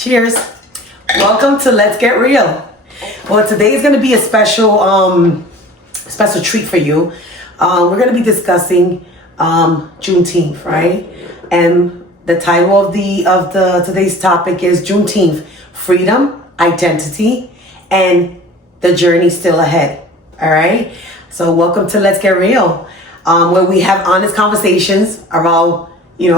Cheers. Welcome to Let's Get Real. Well, today is going to be a special treat for you. We're going to be discussing Juneteenth, right? And the title of the today's topic is Juneteenth: Freedom, Identity, and the Journey Still Ahead. All right. So welcome to Let's Get Real, where we have honest conversations around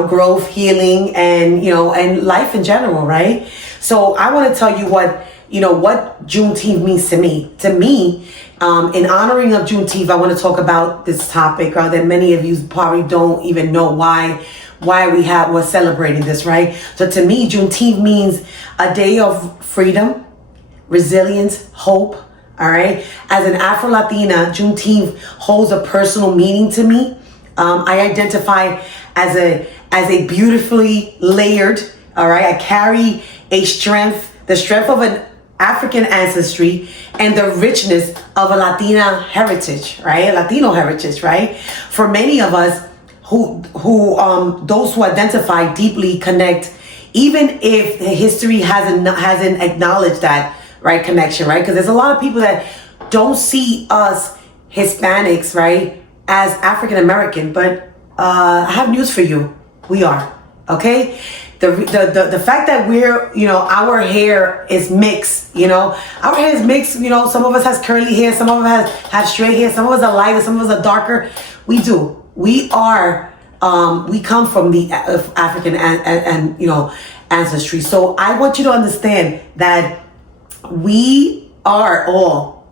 growth, healing, and and life in general, right? So I want to tell you what Juneteenth means to me. To me, in honoring of Juneteenth, I want to talk about this topic that many of you probably don't even know why we're celebrating this, right? So to me, Juneteenth means a day of freedom, resilience, hope. All right. As an Afro-Latina, Juneteenth holds a personal meaning to me. I identify as a beautifully layered. All right. I carry the strength of an African ancestry and the richness of a Latina heritage, right? A Latino heritage, right? For many of us who those who identify deeply connect, even if the history hasn't acknowledged that, right, connection, right? Because there's a lot of people that don't see us Hispanics, right, as African American, but I have news for you. We are, okay? The fact that we're, our hair is mixed, our hair is mixed, some of us has curly hair, some of us have straight hair, some of us are lighter, some of us are darker. We do. We are, we come from the African and ancestry. So I want you to understand that we are all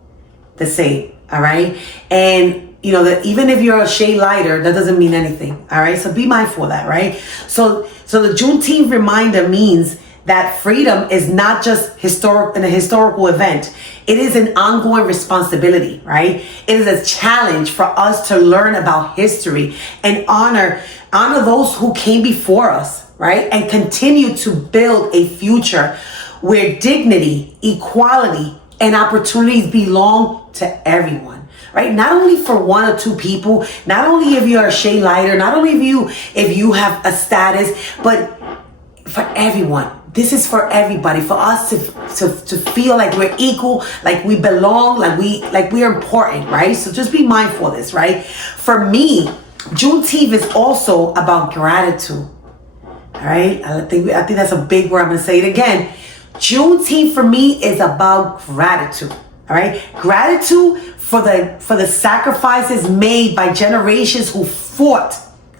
the same, all right? And that even if you're a shade lighter, that doesn't mean anything. All right. So be mindful of that. Right. So the Juneteenth reminder means that freedom is not just a historical event. It is an ongoing responsibility. Right. It is a challenge for us to learn about history and honor those who came before us. Right. And continue to build a future where dignity, equality, and opportunities belong to everyone. Right? Not only for one or two people, not only if you're a shade lighter, not only if you have a status, but for everyone. This is for everybody, for us to feel like we're equal, like we belong, like we're important, right? So just be mindful of this, right? For me, Juneteenth is also about gratitude. All right? I think that's a big word. I'm gonna say it again. Juneteenth for me is about gratitude. All right? Gratitude for the sacrifices made by generations who fought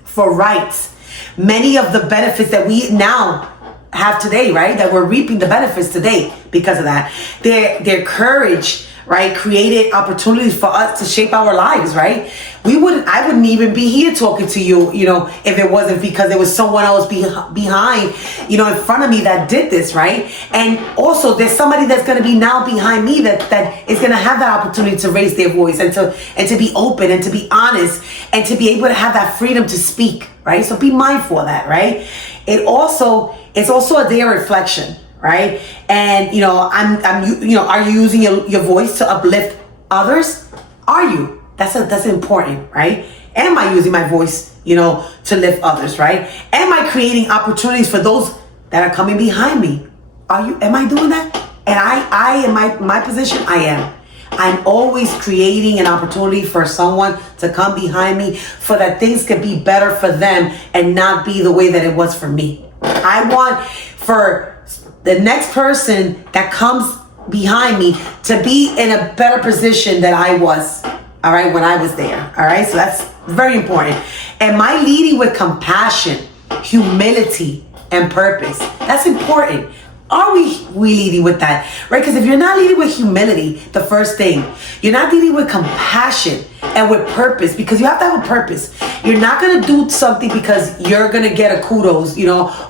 for rights. Many of the benefits that we now have today, right? That we're reaping the benefits today because of that. Their courage, right, created opportunities for us to shape our lives, right? I wouldn't even be here talking to you, if it wasn't because there was someone else behind, in front of me that did this, right? And also there's somebody that's going to be now behind me that is going to have that opportunity to raise their voice and to be open and to be honest and to be able to have that freedom to speak, right? So be mindful of that, right? It's also a day of reflection, right? And are you using your voice to uplift others? Are you? That's important, right? Am I using my voice, to lift others, right? Am I creating opportunities for those that are coming behind me? Am I doing that? And I in my position, I am. I'm always creating an opportunity for someone to come behind me so that things can be better for them and not be the way that it was for me. I want for the next person that comes behind me to be in a better position than I was, all right, when I was there, all right? So that's very important. Am I leading with compassion, humility, and purpose? That's important. Are we leading with that, right? Because if you're not leading with humility, the first thing, you're not leading with compassion and with purpose, because you have to have a purpose. You're not going to do something because you're going to get a kudos,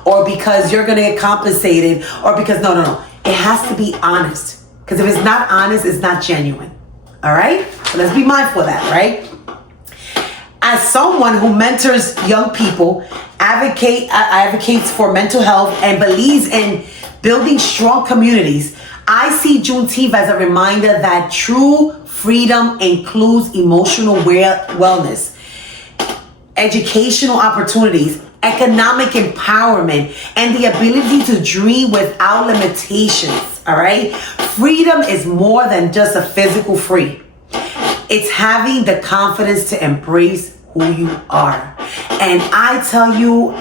or because you're going to get compensated, or because, no. It has to be honest. Because if it's not honest, it's not genuine. All right? So let's be mindful of that, right? As someone who mentors young people, advocates for mental health, and believes in building strong communities, I see Juneteenth as a reminder that true freedom includes emotional wellness, educational opportunities, economic empowerment, and the ability to dream without limitations, all right? Freedom is more than just a physical free. It's having the confidence to embrace who you are. And I tell you,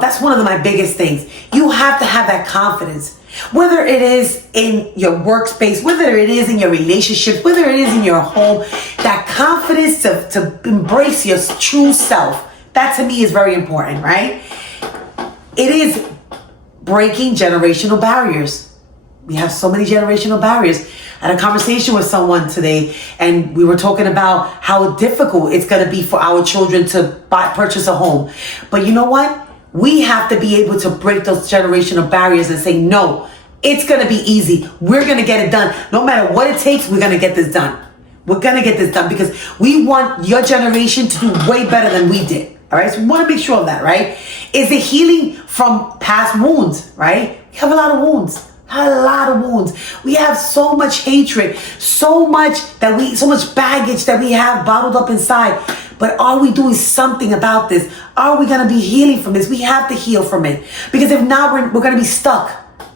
that's one of my biggest things. You have to have that confidence. Whether it is in your workspace, whether it is in your relationships, whether it is in your home, that confidence to embrace your true self, that to me is very important, right? It is breaking generational barriers. We have so many generational barriers. I had a conversation with someone today, and we were talking about how difficult it's going to be for our children to purchase a home. But you know what? We have to be able to break those generational barriers and say, no, it's going to be easy. We're going to get it done. No matter what it takes, we're going to get this done. We're going to get this done because we want your generation to do way better than we did. All right. So we want to make sure of that, right? Is it healing from past wounds, right? We have a lot of wounds. We have so much hatred, so much baggage that we have bottled up inside. But are we doing something about this? Are we going to be healing from this? We have to heal from it. Because if not, we're going to be stuck,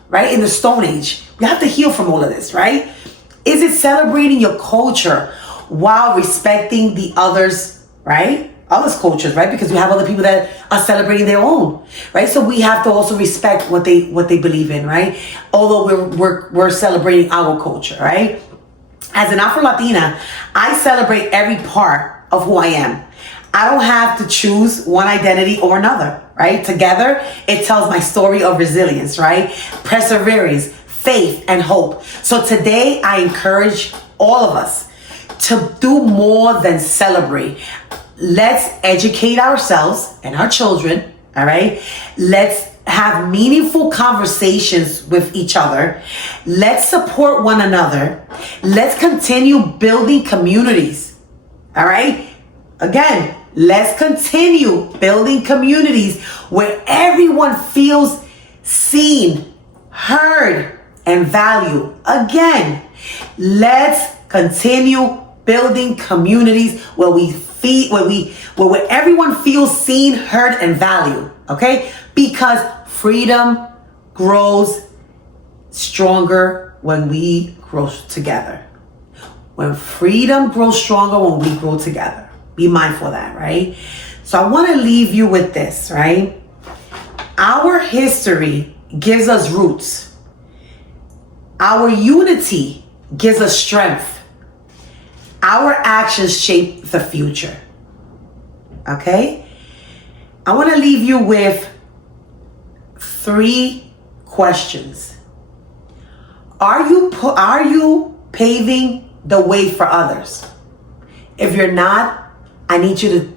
right, in the Stone Age. We have to heal from all of this, right? Is it celebrating your culture while respecting the others, right? Others' cultures, right? Because you have other people that are celebrating their own, right? So we have to also respect what they believe in, right? Although we're celebrating our culture, right? As an Afro-Latina, I celebrate every part of who I am. I don't have to choose one identity or another, right? Together, it tells my story of resilience, right? Perseverance, faith, and hope. So today, I encourage all of us to do more than celebrate. Let's educate ourselves and our children, all right? Let's have meaningful conversations with each other. Let's support one another. Let's continue building communities, all right? Again, let's continue building communities where everyone feels seen, heard, and valued. Again, let's continue building communities where where everyone feels seen, heard, and valued. Okay? Because freedom grows stronger when we grow together. When freedom grows stronger when we grow together. Be mindful of that, right? So I want to leave you with this, right? Our history gives us roots. Our unity gives us strength. Our actions shape the future. Okay? I want to leave you with 3 questions. Are you paving the way for others? If you're not, I need you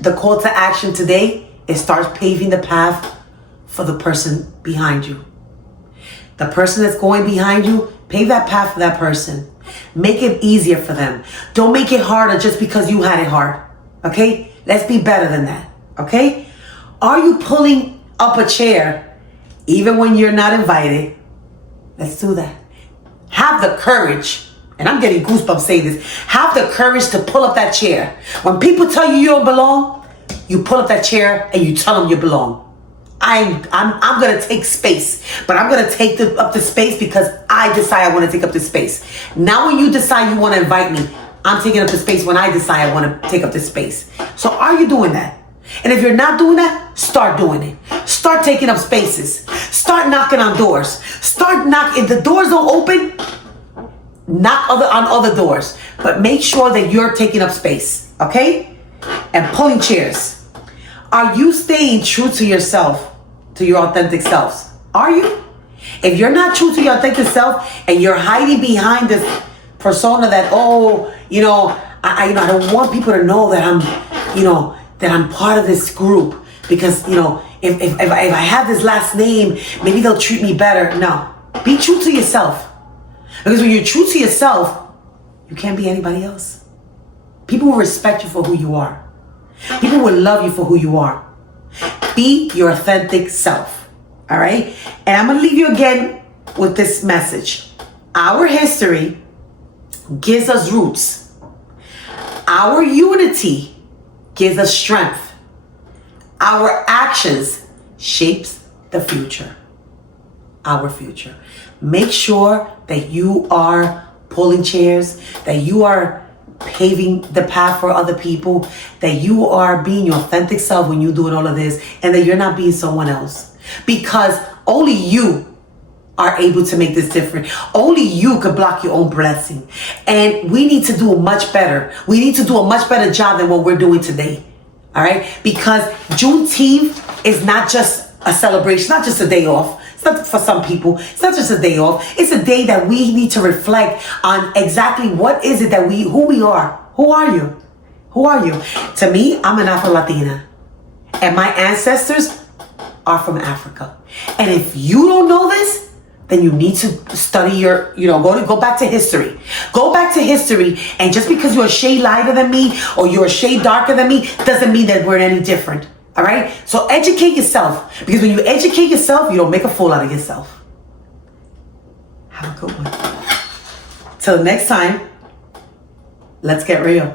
the call to action today is start paving the path for the person behind you. The person that's going behind you, pave that path for that person. Make it easier for them. Don't make it harder just because you had it hard. Okay? Let's be better than that. Okay? Are you pulling up a chair even when you're not invited? Let's do that. Have the courage, and I'm getting goosebumps saying this. Have the courage to pull up that chair. When people tell you you don't belong, you pull up that chair and you tell them you belong. I'm going to take space, but I'm going to take up the space because I decide I want to take up the space. Now when you decide you want to invite me, I'm taking up the space when I decide I want to take up the space. So are you doing that? And if you're not doing that, start doing it. Start taking up spaces. Start knocking on doors. Start knocking. If the doors don't open, knock on other doors. But make sure that you're taking up space, okay? And pulling chairs. Are you staying true to yourself? To your authentic selves? Are you? If you're not true to your authentic self and you're hiding behind this persona that, I don't want people to know that I'm part of this group because, if I have this last name, maybe they'll treat me better. No, be true to yourself. Because when you're true to yourself, you can't be anybody else. People will respect you for who you are. People will love you for who you are. Be your authentic self. All right? And I'm going to leave you again with this message. Our history gives us roots. Our unity gives us strength. Our actions shapes the future. Our future. Make sure that you are pulling chairs, that you are paving the path for other people, that you are being your authentic self when you're doing all of this, and that you're not being someone else. Because only you are able to make this different. Only you could block your own blessing. And we need to do much better. We need to do a much better job than what we're doing today. All right? Because Juneteenth is not just a celebration, not just a day off. It's not for some people. It's not just a day off. It's a day that we need to reflect on exactly what is it that who we are. Who are you? Who are you? To me, I'm an Afro-Latina. And my ancestors are from Africa. And if you don't know this, then you need to study go back to history. Go back to history, and just because you're a shade lighter than me or you're a shade darker than me doesn't mean that we're any different. All right? So educate yourself, because when you educate yourself, you don't make a fool out of yourself. Have a good one. Till next time, let's get real.